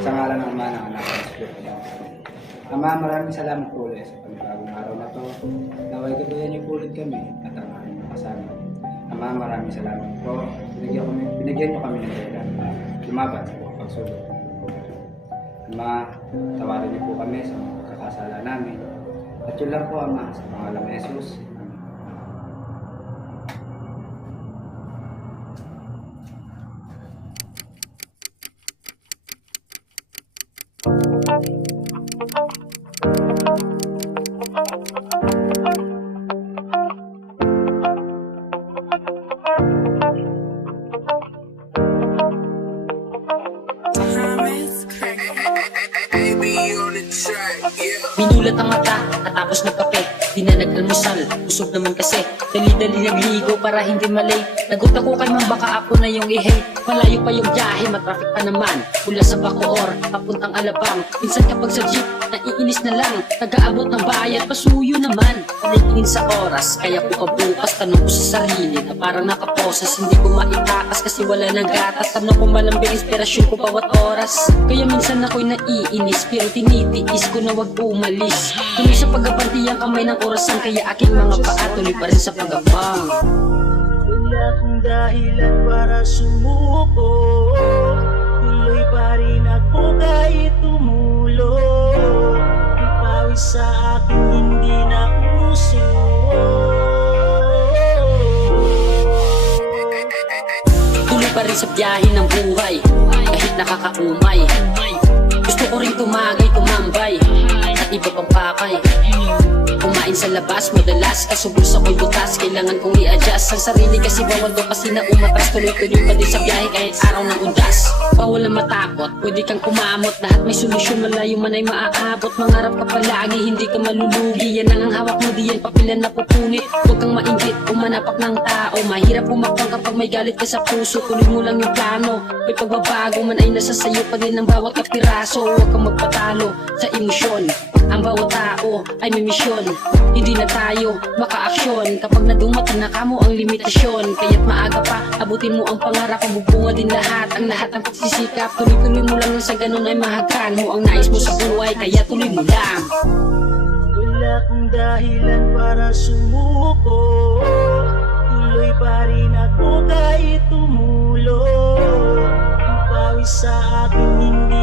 Sa ngalan ng Ama, ng Anak, ng Espiritu Santo. Ama, maraming salamat po ulit sa panibagong araw na to. Naway gabayan niyo po ulit kami at ang aming mga kasama. Ama, maraming salamat po. Binigyan niyo kami ng dahilan para lumaban sa pagsulong. Ama, tawarin niyo po kami sa mga pagkakasala namin. At yun lang po, Ama, sa pangalan ni Jesus. Binulat ang mata at tapos nagkape. Di na nag-almusal, busog naman kasi. Dali-dali nagligo para hindi malate. Nagot ako kay ma'am, baka ako na yung i-hate. Malayo pa yung biyahe, matraffic pa naman. Mula sa Bacoor, papuntang Alabang. Minsan kapag sa jeep, naiinis na lang. Nag-aabot ng bayad, pasuyo naman. Panitingin sa oras, kaya ko kabukas. Tanong ko sa sarili na parang nakaposas. Hindi ko maitakas kasi wala nang gatas. Tanong ko malambing inspirasyon ko bawat oras. Kaya minsan ako'y naiinis, pero tinitiis ko na wag umalis. Tuloy sa paggabanti ang kamay ng orasan, kaya aking mga paa tuloy pa rin sa pagabang. Wala kang dahilan para sumuko, tuloy pa rin ako kahit tumulo. Ipawis sa akin hindi na uso. Tuloy pa rin sa biyahe ng buhay, kahit nakakaumay. Gusto ko rin tumagay, tumambay, at iba pang pakay. Kumain sa labas, madalas, kaso bulsa ko'y butas. Kailangan kong i-adjust ang sarili kasi bawal do kasi na umatras. Tuloy-tuloy pa din sa biyahe kahit araw ng undas. Bawal na matakot, pwede kang kumamot. Lahat may solusyon, malayo man ay maaabot. Mangarap ka palagi, hindi ka malulugi. Yan ang hawak mo, di yan papilan na pupunit. Huwag kang mainggit, umanapak ng tao. Mahirap pumakbang kapag may galit ka sa puso. Tuloy mo lang yung plano, may pagbabago man ay nasa sayo pa din ang bawat kapiraso. Huwag kang magpatalo sa emosyon. Ang bawat tao ay may misyon, hindi na tayo maka-aksyon kapag nadumating na kamo ang limitasyon. Kaya't maaga pa, abutin mo ang pangarap, mabubunga din lahat ang pagsisikap. Tuloy-tuloy mo lang sa ganun ay mahagan mo ang nais mo sa buhay, kaya tuloy mo lang. Wala kang dahilan para sumuko, tuloy pa rin ako kahit tumulo. Ang pawis sa akin hindi